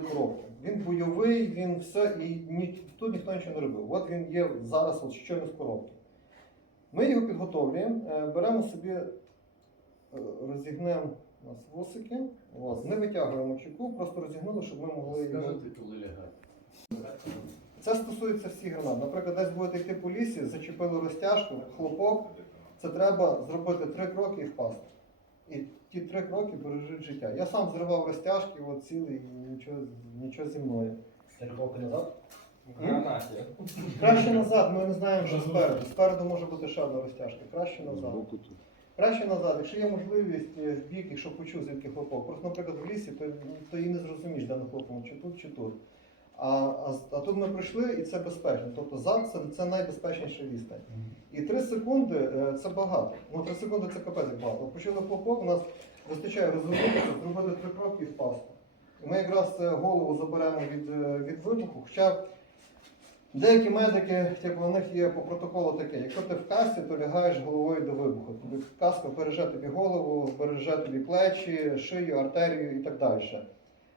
коробки. Він бойовий, він все, і ні, тут ніхто нічого не робив. От він є зараз от щойно з коробки. Ми його підготовлюємо, е, беремо собі, е, розігнемо у нас вусики, от, не витягуємо чеку, просто розігнули, щоб ми могли його. Це стосується всіх гранат. Наприклад, десь будете йти по лісі, зачепили розтяжку, хлопок. Це треба зробити три кроки і впасти. І ті три кроки бережуть життя. Я сам зривав розтяжки, от цілий, і нічого, нічого зі мною. Три роки назад. Гранаті. Краще назад, ми не знаємо, що спереду. Спереду може бути ще одна розтяжка. Краще назад. Краще назад, якщо є можливість е, в бік, якщо почув звідки хлопок. Просто, наприклад, в лісі, то, то і не зрозумієш, де ми хлопимо, чи тут, чи тут. А, а, з- а тут ми прийшли і це безпечно. Тобто зад це, це найбезпечніша відстань. І 3 секунди е, це багато. Ну 3 секунди це капець багато. Почули хлопок, у нас вистачає розвернутися, зробити три кроки і впасти. І Ми якраз е, голову заберемо від, е, від вибуху. Хоча деякі медики, типу, у них є по протоколу таке, якщо ти в касті, то лягаєш головою до вибуху. Тобі каска береже тобі голову, береже тобі плечі, шию, артерію і так далі.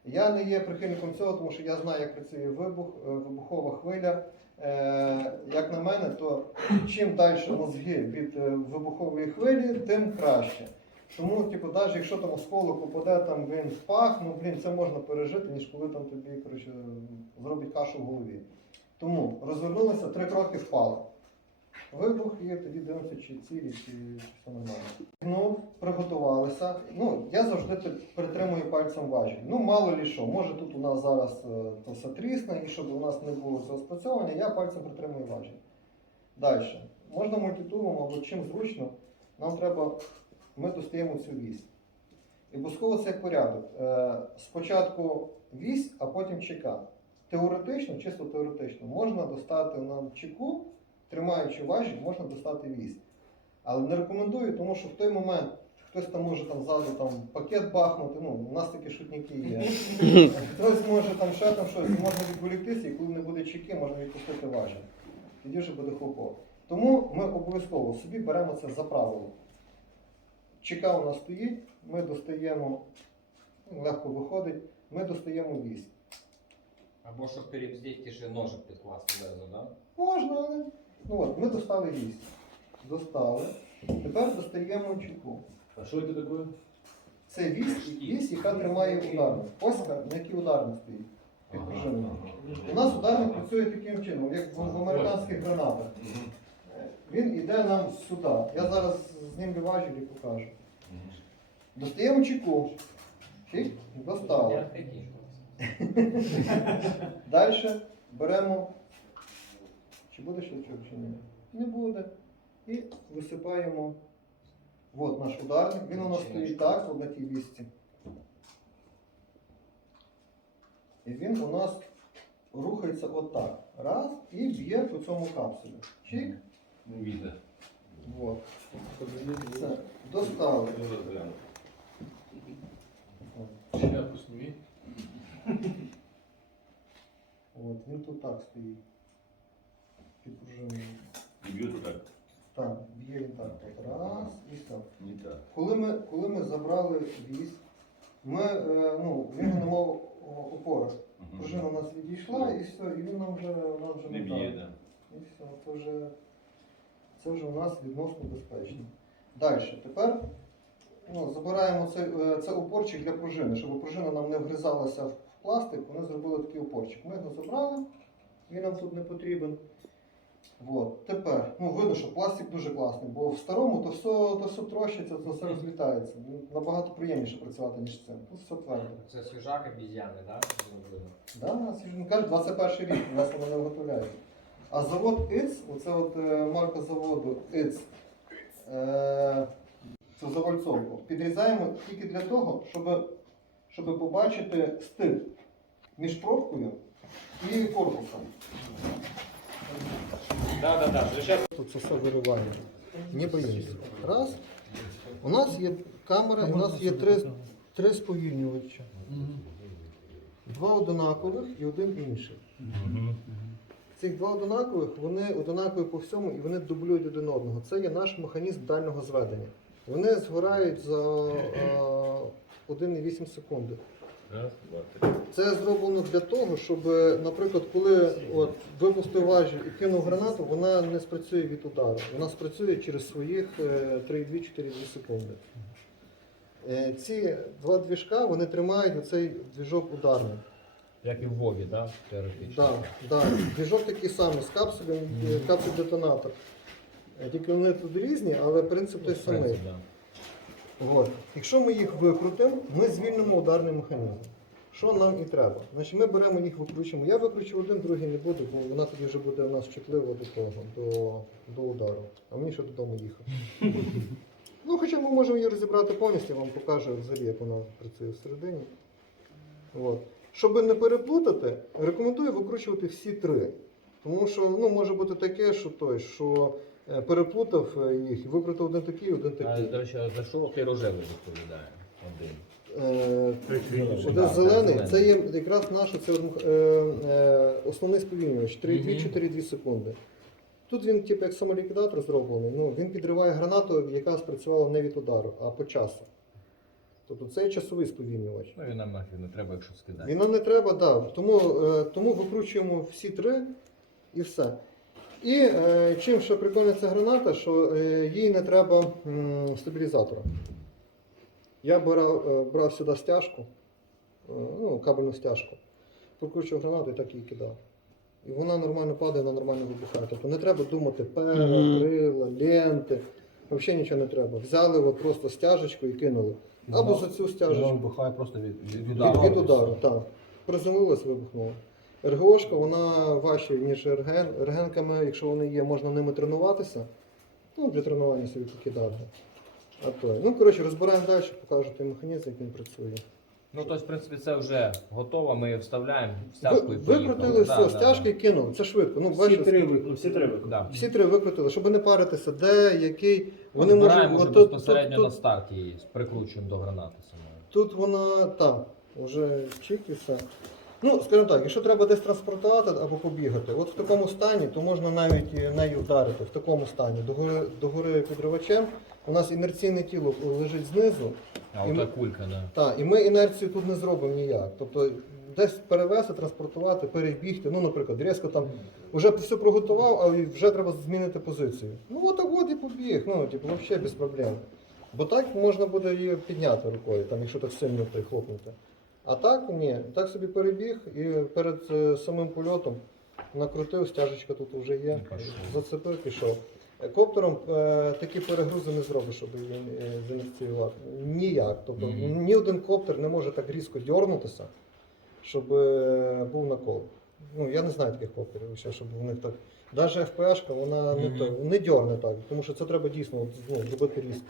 Я не є прихильником цього, тому що я знаю, як працює вибух, вибухова хвиля. Е, як на мене, то чим далі мозги від е, вибухової хвилі, тим краще. Тому, типу, навіть якщо там осколок упаде там він пах, ну блін, це можна пережити, ніж коли там тобі коротше, зробить кашу в голові. Тому розвернулися, три кроки впали. Вибух і тоді дивимося, чи цілі, чи все нормально. Ну, приготувалися. Ну, я завжди притримую пальцем важіль. Ну, мало лі що, може тут у нас зараз е, то все трісне, і щоб у нас не було цього спрацьовування, я пальцем притримую важіль. Далі. Можна мультитулом або чим зручно, нам треба, ми достаємо цю вісь. І обов'язково це порядок. Е, спочатку вісь, а потім чека. Теоретично, чисто теоретично, можна достати нам чеку, тримаючи важіль, можна достати вісь. Але не рекомендую, тому що в той момент хтось там може там ззаду там пакет бахнути. Ну, у нас такі шутники є. Хтось може там ще там щось, можна відволіктися, і коли не буде чеки, можна відпустити важіль. Тоді вже буде хлопок. Тому ми обов'язково собі беремо це за правило. Чека у нас стоїть, ми достаємо, ну, легко виходить, ми достаємо вісь. Або щоб перебздіть ще ножик підкласти да? Можна, але. Ну от, ми достали вісь. Достали. Тепер достаємо чеку. А що це таке? Це вісь, вісь, яка тримає ударник. Ось на який ударник стоїть. Під пружиною. У нас ударник працює таким чином, як в, в американських гранатах. Він йде нам сюди. Я зараз знімлю важіль і покажу. Достаємо чеку. Чик, достали. Далі беремо. Чи буде щелчок, чи ні? Не буде. І висипаємо. От наш ударник. Він у нас стоїть так, от на тій вісці. І він у нас рухається отак. Раз і б'є по цьому капсулі. Чик. Не видно. От. Все. Достали. Шляпу сними. От, він тут так стоїть. Під пружиною. І б'ють так. Так, б'є він так. От раз і все. Не так. Коли ми, коли ми забрали віз, ми, е, ну, він не мав о- Мгм. Пружина у нас відійшла і все, і він нам вже, нам вже Не дав. б'є, да. І все, це вже, це вже у нас відносно безпечно. Далі, тепер ну, забираємо цей, е, це опорчик для пружини, щоб пружина нам не вгризалася в пластик, вони зробили такий опорчик. Ми його забрали, він нам тут не потрібен. От. Тепер, ну видно, що пластик дуже класний, бо в старому то все, то все трощиться, то все розлітається. Набагато приємніше працювати, ніж цим. Тут все твердо. Це свіжак обіз'яни, да? Зробили. Да, свіжо. кажуть, 21 рік, у нас воно не виготовляють. А завод ІЦ, оце от е, марка заводу ІЦ, е, це завальцовку, підрізаємо тільки для того, щоб, щоб побачити стиль між пробкою і корпусом. Да, да, да. Звичайно. Тут це все вириваємо. Не боїмося. Раз. У нас є камера, у нас є три, три сповільнювача. Два одинакових і один інший. Цих два одинакових, вони одинакові по всьому і вони дублюють один одного. Це є наш механізм дальнього зведення. Вони згорають за е, 1,8 секунди. Раз, два, три. Це зроблено для того, щоб, е, наприклад, коли от, випустив важіль і кинув гранату, вона не спрацює від удару. Вона спрацює через своїх е, 3,2-4 секунди. Е, Ці два двіжка вони тримають оцей двіжок ударний. Як і в Вові, да? теоретично. Да, да. Двіжок такий самий з капсулем, е, капсуль-детонатор. Е, Тільки вони тут різні, але принцип той В самий. От. Якщо ми їх викрутимо, ми звільнимо ударний механізм. Що нам і треба? Значить, ми беремо їх, викручуємо. Я викручу один, другий не буду, бо вона тоді вже буде у нас чутлива до того, до, до удару. А мені ще додому їхати. ну, хоча ми можемо її розібрати повністю, я вам покажу взагалі, як вона працює всередині. От. Щоб не переплутати, рекомендую викручувати всі три. Тому що ну, може бути таке, що той, що переплутав е, їх і викрутив один такий, один А, такий. до речі, а за що ти рожевий відповідає? Один. Е, Один Да, зелений, так, це є якраз наш це, е, е, основний сповільнювач 3,2-4,2 секунди. Тут він, типу, як самоліквідатор зроблений, ну, він підриває гранату, яка спрацювала не від удару, а по часу. Тобто це є часовий сповільнювач. Ну і нам нафіг не треба, якщо скидати. Він нам не треба, да. тому, е, тому викручуємо всі три і все. І е, чим ще прикольна ця граната, що е, їй не треба м, стабілізатора. Я брав, е, брав сюди стяжку, е, ну, кабельну стяжку, прокручував гранату і так її кидав. І вона нормально падає, вона нормально вибухає. Тобто не треба думати пера, крила, ленти. Взагалі нічого не треба. Взяли от просто стяжечку і кинули. Або за цю стяжечку. Воно вибухає просто від, від, від Від, удару. від удару, так. Приземлилась, вибухнула. РГОшка, вона важча, ніж реген. Регенками, якщо вони є, можна ними тренуватися. Ну, для тренування собі покидати. А то. Ну, коротше, розбираємо далі, покажу той механізм, як він працює. Ну, тобто, в принципі, це вже готово, ми вставляємо Ви, стяжку і поїхали. викрутили Да, все, да, стяжки і кинули. Це швидко. Ну, Всі бачите, три виклики. Всі три виклики. Да. всі три викрутили, щоб не паритися, де, який. Вони Вони Збираємо можуть. от тут- безпосередньо тут- на старті її, прикручуємо до гранати самої. Тут вона так, вже чик і все. Ну, скажімо так, якщо треба десь транспортувати або побігати, от в такому стані, то можна навіть нею вдарити в такому стані. Догори, догори підривачем. У нас інерційне тіло лежить знизу, А І ота кулька, да. та, і ми інерцію тут не зробимо ніяк. Тобто десь перевезти, транспортувати, перебігти. Ну, наприклад, різко там вже все приготував, а вже треба змінити позицію. Ну от так от і побіг. Ну, типу, взагалі без проблем. Бо так можна буде її підняти рукою, там, якщо так сильно прихлопнути. А так ні, так собі перебіг і перед е, самим польотом накрутив, стяжечка тут вже є, зацепив, пішов. Коптером е, такі перегрузи не зробиш, щоб її е. Ніяк. Тобто Мгм. ні один коптер не може так різко дьорнутися, щоб був накол. Ну, я не знаю таких коптерів, щоб в них так. Навіть FPшка, вона не, Мгм. то, не дьорне так, тому що це треба дійсно от, ну, зробити різко.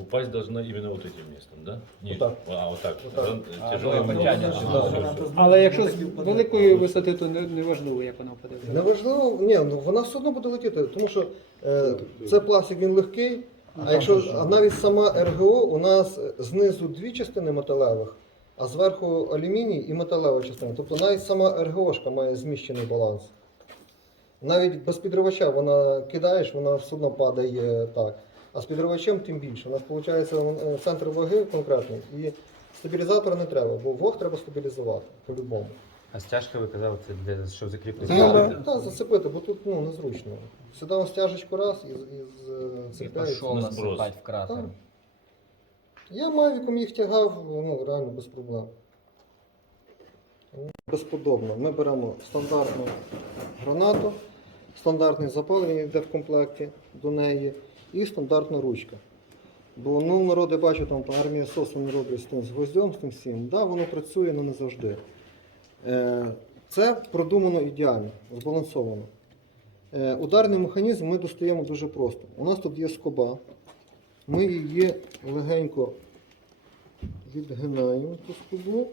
Упасть должна именно вот этим местом, да? Нет. Вот так. А, вот так. Вот так. Он, А, ну, потянет. ну, Да, ну, да, да. Але якщо з великої висоти, то не, не важливо, як вона впаде. Неважливо, ні, ну вона все одно буде летіти, тому що е, це пластик він легкий, а якщо а навіть сама РГО у нас знизу дві частини металевих, а зверху алюміній і металева частина. Тобто навіть сама РГОшка має зміщений баланс. Навіть без підривача вона кидаєш, вона все одно падає так. А з підривачем тим більше. У нас виходить е, центр ваги конкретний, і стабілізатора не треба, бо вог треба стабілізувати по-любому. А стяжка ви казали, це для щоб закріпити. Так, да. так, зацепити, бо тут ну, незручно. Сюди он стяжечку раз і, і з- І цепляється. пішов насипати в кратер. Так. Я мавіком їх тягав, ну реально без проблем. Безподобно. Ми беремо стандартну гранату, стандартний запалення йде в комплекті до неї і стандартна ручка. Бо ну, народи бачу, там по армії СОС вони роблять з тим з гвоздем, з тим всім. Да, воно працює, але не завжди. Е, Це продумано ідеально, збалансовано. Е, Ударний механізм ми достаємо дуже просто. У нас тут є скоба. Ми її легенько відгинаємо ту скобу.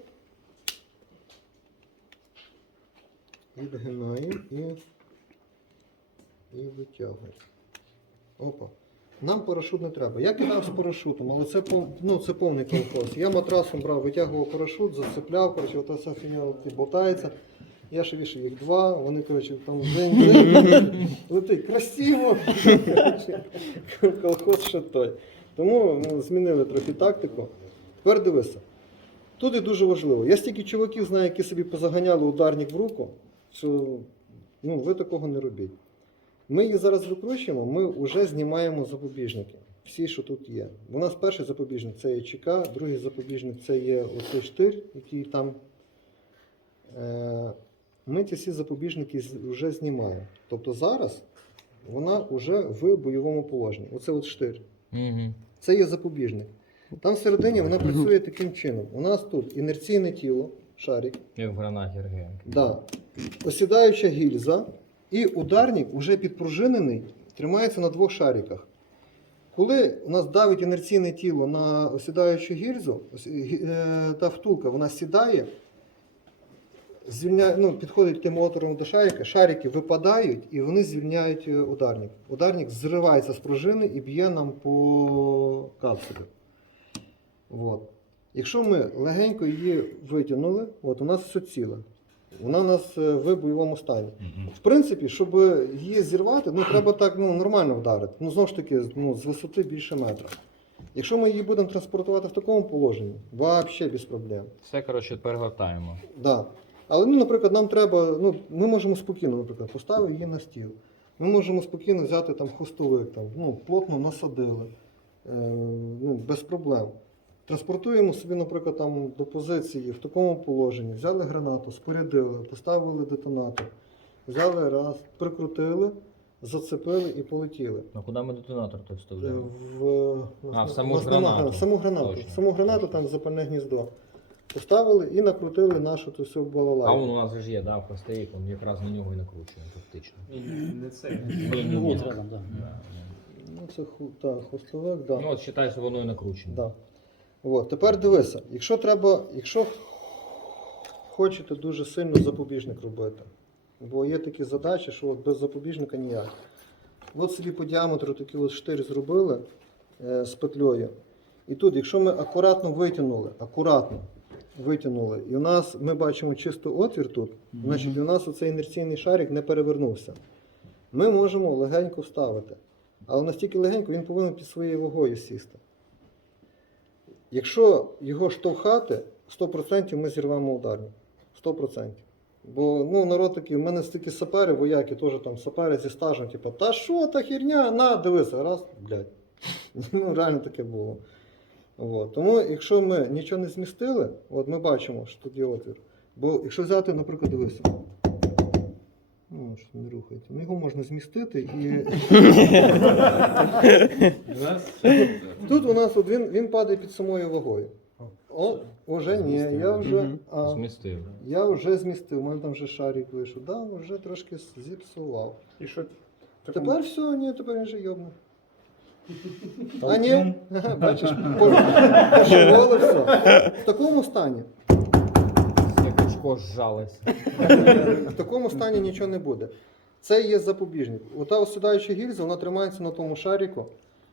Відгинаємо і, і витягуємо. Опа. Нам парашут не треба. Я кидав з парашутом, але це, ну, це повний колхоз. Я матрасом брав, витягував парашут, зацепляв, коротше, ота вся фігня болтається. Я ще вішав їх два, вони, коротше, там дзень-дзень, летить красиво. Колхоз ще той. Тому ну, змінили трохи тактику. Тепер дивися. Тут і дуже важливо. Я стільки чуваків знаю, які собі позаганяли ударник в руку, що ну, ви такого не робіть. Ми її зараз викручуємо, ми вже знімаємо запобіжники. Всі, що тут є. У нас перший запобіжник це є ЧК, другий запобіжник це є оцей штир, який там. Е, ми ці всі запобіжники вже знімаємо. Тобто зараз вона вже в бойовому положенні. Оце от штир. Угу. Це є запобіжник. Там всередині вона працює таким чином. У нас тут інерційне тіло, шарик, Як в гранаті РГМ. да, осідаюча гільза, і ударник вже підпружинений, тримається на двох шариках. Коли у нас давить інерційне тіло на осідаючу гільзу, гі- е, та втулка вона сідає, звільняє, ну, підходить тим отвором до шарика, шарики випадають і вони звільняють е, ударник. Ударник зривається з пружини і б'є нам по капсулі. Якщо ми легенько її витягнули, от у нас все ціле. Вона у нас е, в бойовому стані. В принципі, щоб її зірвати, ну треба так ну, нормально вдарити. Ну, знову ж таки, ну, з висоти більше метра. Якщо ми її будемо транспортувати в такому положенні, взагалі без проблем. Все, коротше, перегортаємо. Да. Але, ну, наприклад, нам треба, ну, ми можемо спокійно, наприклад, поставити її на стіл. Ми можемо спокійно взяти там хвостовик, там, ну, плотно насадили, е, ну, без проблем. Транспортуємо собі, наприклад, там, до позиції в такому положенні, взяли гранату, спорядили, поставили детонатор, взяли раз, прикрутили, зацепили і полетіли. Ну куди ми детонатор той Е, вставляємо? В, А, в саму нас нема гранату. гран- саму гранату. Точно. Саму гранату там в запальне гніздо. Поставили і накрутили нашу ту всю А балалайку. он у нас же ж є, да, хвостовик, он якраз на нього і накручуємо фактично. Не це. Ні, ні, ні. Рядом, да. Ну, це ху- так, хвостовик, да. Ну от вважай, що воно і накручено. Да. От, тепер дивися, якщо треба, якщо хочете дуже сильно запобіжник робити, бо є такі задачі, що от без запобіжника ніяк. От собі по діаметру такий от штир зробили е, з петлею. І тут, якщо ми акуратно витягнули, акуратно витягнули, і у нас ми бачимо чисто отвір тут, значить у нас оцей інерційний шарик не перевернувся. Ми можемо легенько вставити. Але настільки легенько він повинен під своєю вагою сісти. Якщо його штовхати, 100% ми зірвемо ударник. 100%. Бо ну, народ такий, в мене стільки сапери, вояки теж там сапери зі стажем, типу, та що та херня, на, дивися, раз, блядь. Ну, реально таке було. От. Тому, якщо ми нічого не змістили, от ми бачимо, що є отвір. Бо якщо взяти, наприклад, дивися. Ну, що не рухається. Ну, його можна змістити і. Тут у нас от він, він падає під самою вагою. О, уже ні, я вже, а, Змістив. я вже змістив, у мене там вже шарик вийшов. Да, вже трошки зіпсував. І що? Тепер все, ні, тепер він вже йобне. А ні, бачиш, поживало все. В такому стані. Очко зжалось. В такому стані нічого не буде. Це є запобіжник. Ота осідаюча гільза, вона тримається на тому шарику,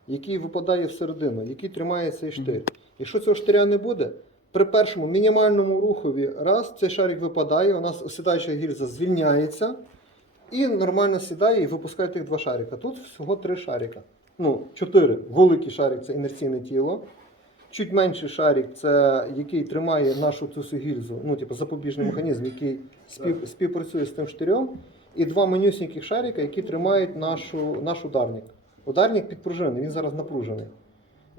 який випадає всередину, який тримає цей штир. Якщо цього штиря не буде, при першому мінімальному рухові раз цей шарик випадає, у нас осідаюча гільза звільняється і нормально сідає і випускає тих два шарика. Тут всього три шарика. Ну, чотири. Великий шарик це інерційне тіло. Чуть менший шарик це який тримає нашу цю всю гільзу, ну, типу запобіжний механізм, який спів, співпрацює з тим штирем. І два менюсіньких шарика, які тримають нашу, наш ударник. Ударник підпружинений, він зараз напружений.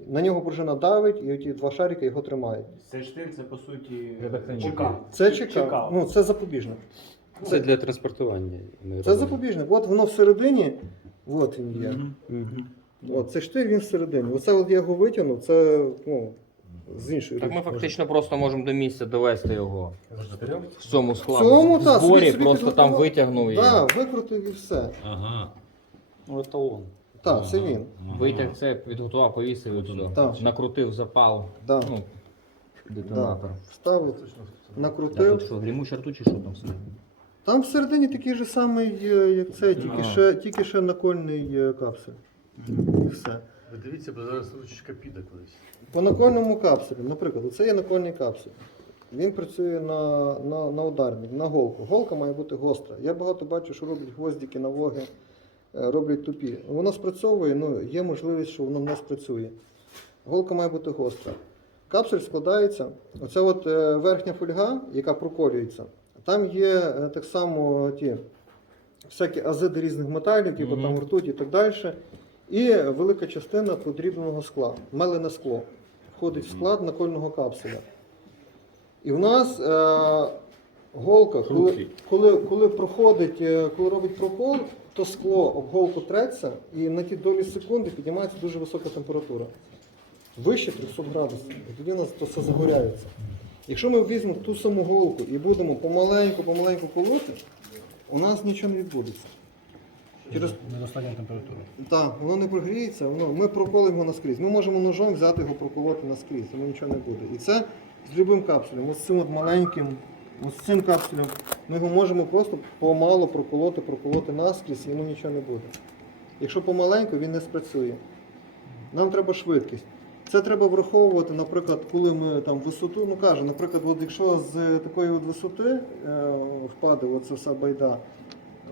На нього пружина давить, і оті два шарика його тримають. Це штир, це по суті. ЧК. Це ЧК. чека. Ну, це запобіжник. Це для транспортування. Це робимо. запобіжник. От воно всередині. От він є. Мгм. От цей штир він всередині. Оце от я його витягнув, це ну, з іншої Так ми фактично просто можемо до місця довести його в цьому В складі. цьому в так, зборі, собі- собі просто там підготував. витягнув і Так, викрутив і все. Ага. Ну, еталон. Так, це він. витяг це, підготував, повісив і все. Так. Накрутив запал. Да. Ну, детонатор. Вставив, А тут накрутив. що, грімуча ртуть чи що там всередині? Там всередині такий же самий, е, як це, тільки ще, тільки ще накольний е, капсуль. І все. Ви дивіться, бо зараз ручка піде кудись. По накольному капсулю, наприклад, це є накольний капсуль. Він працює на, на, на ударник, на голку. Голка має бути гостра. Я багато бачу, що роблять гвоздики, навоги, е, роблять тупі. Воно спрацьовує, ну є можливість, що воно не спрацює. Голка має бути гостра. Капсуль складається. Оця от е, верхня фольга, яка проколюється, там є е, так само ті всякі азиди різних металів, типу Мгм. там ртуть і так далі. І велика частина подрібного скла, мелене скло. Входить в склад накольного капсуля. І в нас е, голка, коли, коли, коли проходить, е, коли робить прокол, то скло об голку треться і на ті долі секунди піднімається дуже висока температура. Вище 300 градусів. І тоді у нас то все загоряється. Якщо ми візьмемо ту саму голку і будемо помаленьку, помаленьку колоти, у нас нічого не відбудеться. Через Недостатня температура. так, воно не прогріється, воно, ми проколимо його наскрізь. Ми можемо ножом взяти його проколоти наскрізь, тому нічого не буде. І це з любим капсулем. Ось з цим от маленьким, ось з цим капсулем ми його можемо просто помало проколоти, проколоти наскрізь, і йому нічого не буде. Якщо помаленьку, він не спрацює. Нам треба швидкість. Це треба враховувати, наприклад, коли ми там висоту, ну кажу, наприклад, от якщо з такої от висоти е, впаде оця вся байда,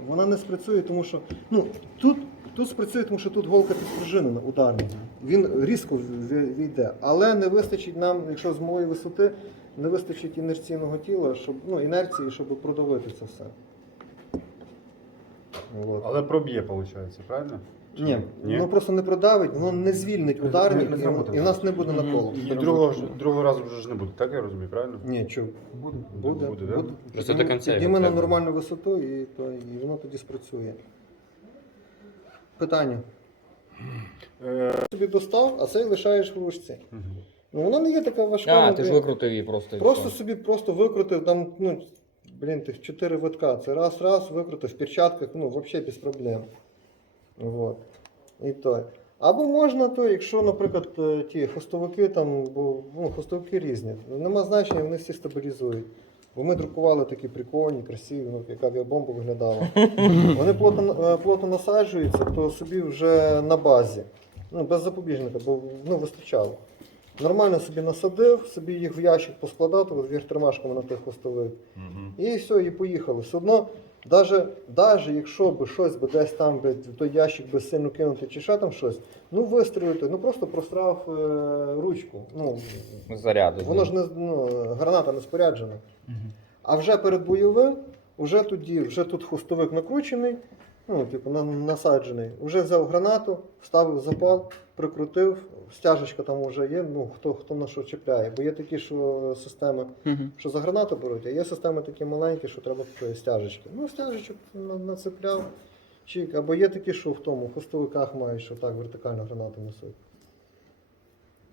вона не спрацює, тому що ну, тут, тут спрацює, тому що тут голка підпружинена, ударна. Він різко війде, але не вистачить нам, якщо з малої висоти, не вистачить інерційного тіла, щоб ну, інерції, щоб продавити це все. От. Але проб'є, виходить, правильно? Ні, Ні? воно просто не продавить, воно не звільнить ударник, Не- не і, зробити і в нас не буде наколу. І другого, ж- другого разу вже ж не буде, так я розумію, правильно? Ні, чого? Буде. Буде, Буде, буде. да? Просто до кінця його Підніме на треба. нормальну висоту і, то, і воно тоді спрацює. Питання. Е, Собі достав, а цей лишаєш в ручці. мгм. Ну воно не є така важка. А, ну, ти ж блін. викрутив її просто. і Просто все. собі просто викрутив там, ну, блін, тих чотири витка. Це раз, раз, викрутив в перчатках, ну, взагалі без проблем. Вот. І то. Або можна то, якщо, наприклад, е, ті хостовики там, бо ну, хостовики різні. Нема значення, вони всі стабілізують. Бо ми друкували такі прикольні, красиві, ну, як авіабомба виглядала. Вони плотно, е, плотно насаджуються, то собі вже на базі. Ну, без запобіжника, бо ну, вистачало. Нормально собі насадив, собі їх в ящик поскладав, вверх тримашками на тих хвостових. І все, і поїхали. Все одно, даже, даже якщо би щось би десь там би, в той ящик би сильно кинути чи ще там щось, ну вистрілити, ну просто прострав е, ручку. Ну, Заряду. воно ж не ну, граната не споряджена. А вже перед бойовим, вже тоді, вже тут хвостовик накручений, ну, типу, на- насаджений. Вже взяв гранату, вставив запал, прикрутив, стяжечка там вже є, ну хто, хто на що чіпляє. Бо є такі, що системи, що за гранату беруть, а є системи такі маленькі, що треба стяжечки. Ну, стяжечок нацепляв. Чик. Або є такі, що в тому, в хвостовиках мають, що так вертикально гранату несуть.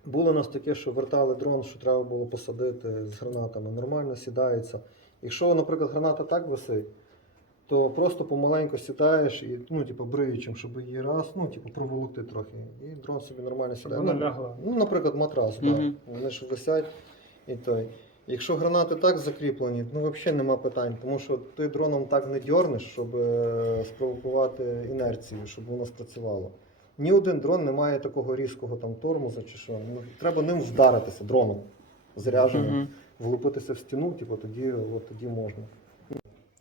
Було у нас таке, що вертали дрон, що треба було посадити з гранатами. Нормально сідається. Якщо, наприклад, граната так висить, то просто помаленьку сідаєш і, ну, типу, бриючим, щоб її раз, ну, типу, проволокти трохи. І дрон собі нормально сідає. вона Ну, лягла. Ну, наприклад, матрас, так. Мгм. Вони ж висять і той. Якщо гранати так закріплені, ну взагалі нема питань, тому що ти дроном так не дьорнеш, щоб е, спровокувати інерцію, щоб воно спрацювало. Ні один дрон не має такого різкого там тормоза чи що. Ну, треба ним вдаритися дроном зарядженим, Мгм. влупитися в стіну, типу, тоді, от, тоді можна.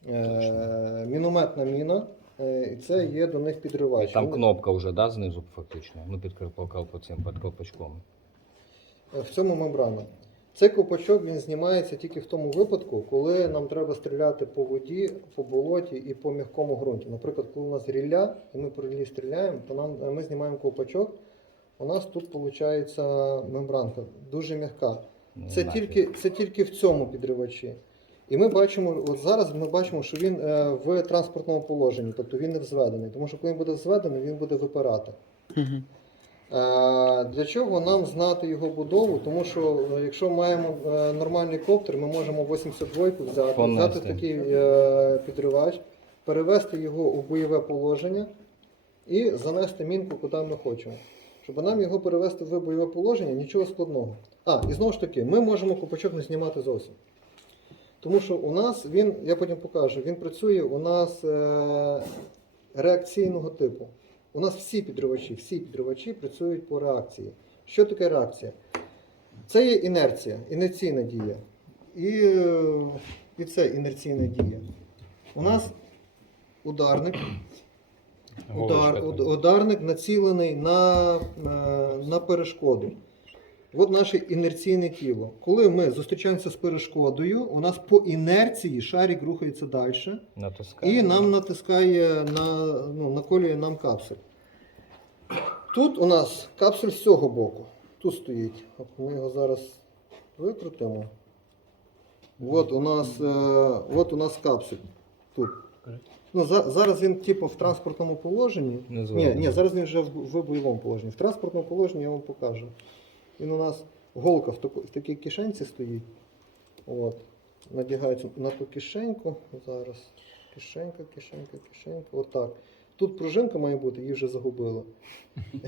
Е, мінометна міна, е, і це є до них підривач. Там Вони- кнопка вже, да, знизу фактично. Ну, під колпаком, по цим, під колпачком. В цьому мембрана. Цей ковпачок він знімається тільки в тому випадку, коли нам треба стріляти по воді, по болоті і по м'якому ґрунті. Наприклад, коли у нас рілля, і ми по ріллі стріляємо, то нам е, ми знімаємо ковпачок. У нас тут виходить мембранка дуже м'яка. Ну, Це нафіг. тільки, це тільки в цьому підривачі. І ми бачимо, от зараз ми бачимо, що він е, в транспортному положенні, тобто він не взведений. Тому що коли він буде зведений, він буде випирати. Мгм. Е, Для чого нам знати його будову? Тому що е, якщо маємо нормальний коптер, ми можемо 82 взяти, взяти такий підривач, перевести його у бойове положення і занести мінку куди ми хочемо. Щоб нам його перевести в бойове положення, нічого складного. А, і знову ж таки, ми можемо копачок не знімати зовсім. Тому що у нас він, я потім покажу, він працює у нас е, реакційного типу. У нас всі підривачі, всі підривачі працюють по реакції. Що таке реакція? Це є інерція, інерційна дія. І, е, і це інерційна дія. У нас ударник, удар, ударник націлений на, на, на перешкоду. От наше інерційне тіло. Коли ми зустрічаємося з перешкодою, у нас по інерції шарик рухається далі. Натискаємо. І нам натискає на ну, наколює нам капсуль. Тут у нас капсуль з цього боку. Тут стоїть. От ми його зараз викрутимо. От у нас, е, от у нас капсуль. Тут. Ну, за, зараз він типу в транспортному положенні. Не Ні, ні, зараз він вже в, в бойовому положенні. В транспортному положенні я вам покажу. Він у нас голка в, таку, в такій кишенці стоїть. От. Надягається на ту кишеньку. Зараз. Кишенька, кишенька, кишенька. Отак. Тут пружинка має бути, її вже загубили.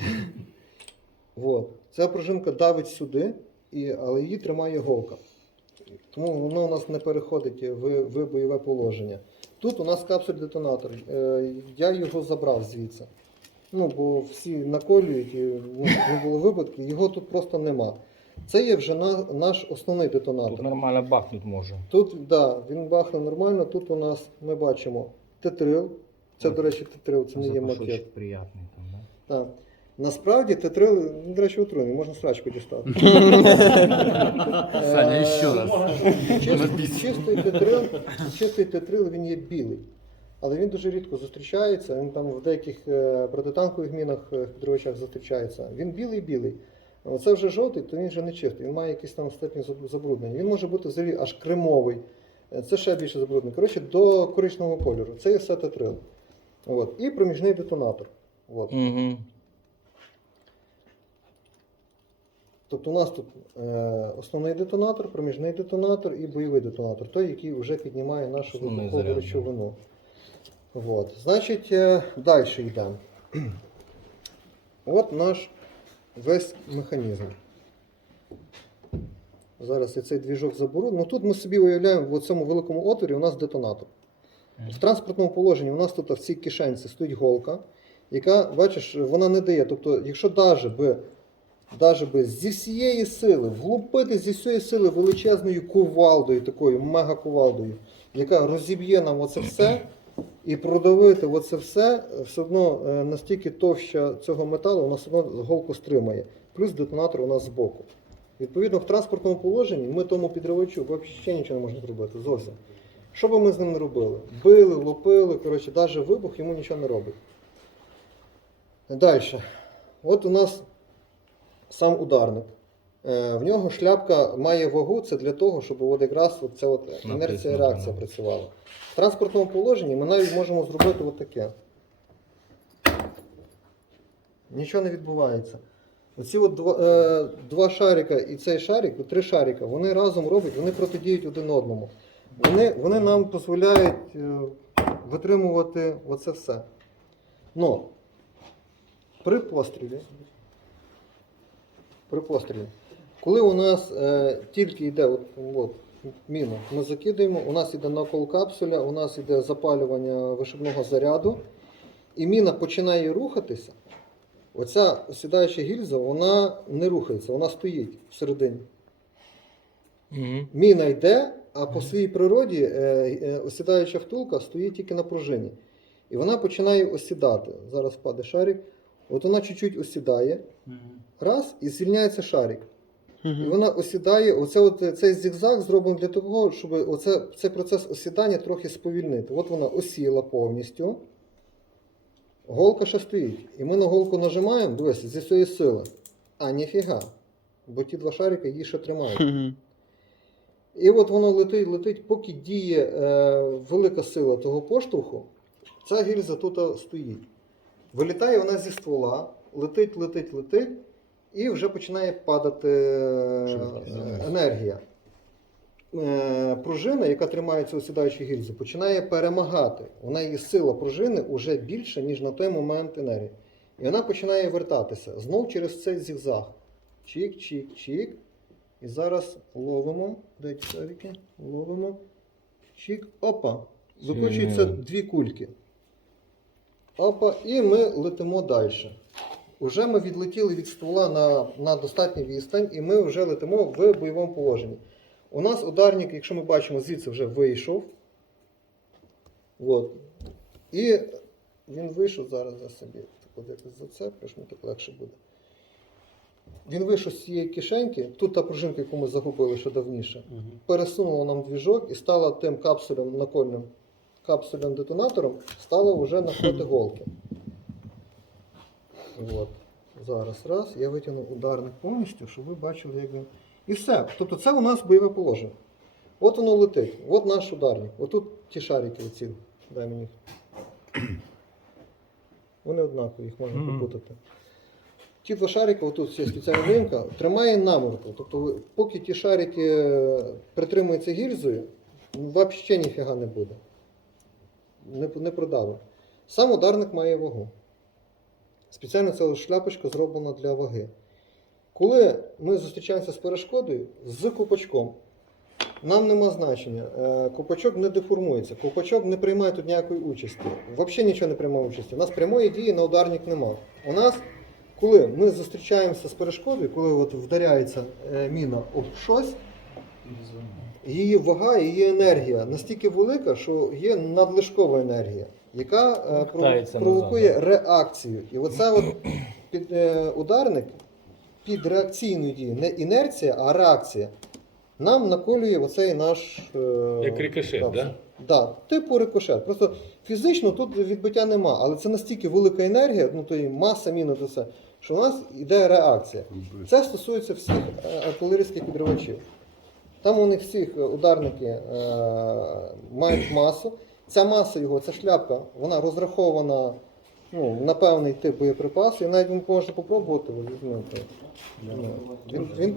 От. Ця пружинка давить сюди, і, але її тримає голка. Тому воно у нас не переходить в, в бойове положення. Тут у нас капсуль-детонатор. Е, я його забрав звідси. Ну, бо всі наколюють, і ну, не було випадків, його тут просто нема. Це є вже на, наш основний детонатор. Тут нормально бахнуть може. Тут, да, він бахне нормально. Тут у нас ми бачимо тетрил. Це, до речі, тетрил, це не є макет. Запашочок приятний там, да? Так. Насправді тетрил, ну, до речі, отруйний, можна срачку дістати. Саня, Е, ще раз. Чистий тетрил, чистий тетрил він є білий. Але він дуже рідко зустрічається. Він там в деяких е, протитанкових мінах е, підривачах зустрічається. Він білий-білий. Оце вже жовтий, то він вже не чистий. Він має якийсь там степінь забруднення. Він може бути взагалі аж кремовий. Е, Це ще більше забруднення. Коротше, до коричневого кольору. Це є все тетрил. От. І проміжний детонатор. От. Угу. Тобто у нас тут е, основний детонатор, проміжний детонатор і бойовий детонатор, той, який вже піднімає нашу вибухову речовину. От. Значить, е, далі йдемо. От наш весь механізм. Зараз я цей двіжок заберу. Ну тут ми собі уявляємо, в цьому великому отворі у нас детонатор. В транспортному положенні у нас тут в цій кишенці стоїть голка, яка, бачиш, вона не дає. Тобто, якщо навіть би Даже би зі всієї сили, влупити зі всієї сили величезною кувалдою, такою мега-кувалдою, яка розіб'є нам оце все, і продавити оце все, все одно е, настільки товща цього металу, вона все одно голку стримає. Плюс детонатор у нас збоку. Відповідно, в транспортному положенні ми тому підривачу взагалі нічого не можемо зробити. Зовсім. Що би ми з ним не робили? Били, лупили, коротше, навіть вибух йому нічого не робить. Далі. От у нас сам ударник. Е, В нього шляпка має вагу, це для того, щоб от якраз от ця от інерція реакція працювала. В транспортному положенні ми навіть можемо зробити от таке. Нічого не відбувається. Оці от два, е, два шарика і цей шарик, от три шарика, вони разом роблять, вони протидіють один одному. Вони, вони нам дозволяють е, витримувати оце все. Но при пострілі при пострілі. Коли у нас е, тільки йде от, от, міна, ми закидаємо, у нас йде накол капсуля, у нас йде запалювання вишибного заряду, і міна починає рухатися, оця сідаюча гільза, вона не рухається, вона стоїть всередині. Угу. Міна йде, а по своїй природі е, е, осідаюча втулка стоїть тільки на пружині. І вона починає осідати. Зараз впаде шарик. От вона чуть-чуть осідає, раз, і звільняється шарик. І вона осідає. Оце от, цей зігзаг зроблений для того, щоб оце, цей процес осідання трохи сповільнити. От вона осіла повністю. Голка ще стоїть. І ми на голку нажимаємо, дивись, зі своєї сили. А, ніфіга. Бо ті два шарики її ще тримають. І от воно летить, летить, поки діє е, велика сила того поштовху, ця гільза тут стоїть. Вилітає вона зі ствола, летить, летить, летить, і вже починає падати е, енергія. Е, пружина, яка тримає цю осідаючу гільзу, починає перемагати. Вона її сила пружини вже більша, ніж на той момент енергії. І вона починає вертатися знов через цей зігзаг. Чік, чік, чік. І зараз ловимо. Дайте шарики. Ловимо. Чік. Опа. Викручуються дві кульки. Опа, і ми летимо далі. Уже ми відлетіли від ствола на, на достатню відстань, і ми вже летимо в бойовому положенні. У нас ударник, якщо ми бачимо, звідси вже вийшов. От. І він вийшов зараз за собі. Так якось зацеплюш, мені так легше буде. Він вийшов з цієї кишеньки, тут та пружинка, яку ми загубили ще давніше, пересунула нам двіжок і стала тим капсулем накольним капсулем детонатором, стала вже находити голки. От. Зараз раз, я витягну ударник повністю, щоб ви бачили, як він. І все. Тобто це у нас бойове положення. От воно летить, от наш ударник. Отут ті шарики оці. Дай мені. Вони однакові, їх можна попутати. Ті два шарики, отут є спеціальна лінка, тримає наморку. Тобто, поки ті шарики е, притримуються гільзою, взагалі ніфіга не буде. Не, не продавить. Сам ударник має вагу. Спеціально ця шляпочка зроблена для ваги. Коли ми зустрічаємося з перешкодою, з купачком, нам нема значення. Е, Купачок не деформується, купачок не приймає тут ніякої участі. Взагалі нічого не приймає участі. У нас прямої дії на ударник нема. У нас, коли ми зустрічаємося з перешкодою, коли от вдаряється е, міна об щось, її вага, її енергія настільки велика, що є надлишкова енергія, яка е, Вертається провокує назад, реакцію. І оце от під, е, ударник під реакційною дією, не інерція, а реакція. Нам наколює оцей наш. е, Як рикошет, капсуль. да? Да, типу рикошет. Просто фізично тут відбиття нема, але це настільки велика енергія, ну то і маса міни, то що у нас йде реакція. Це стосується всіх е, артилерійських підривачів. Там у них всіх ударники е, мають масу. Ця маса його, ця шляпка, вона розрахована ну, на певний тип боєприпасу, і навіть ви можете попробувати, ви візьмете. Ну, Він, він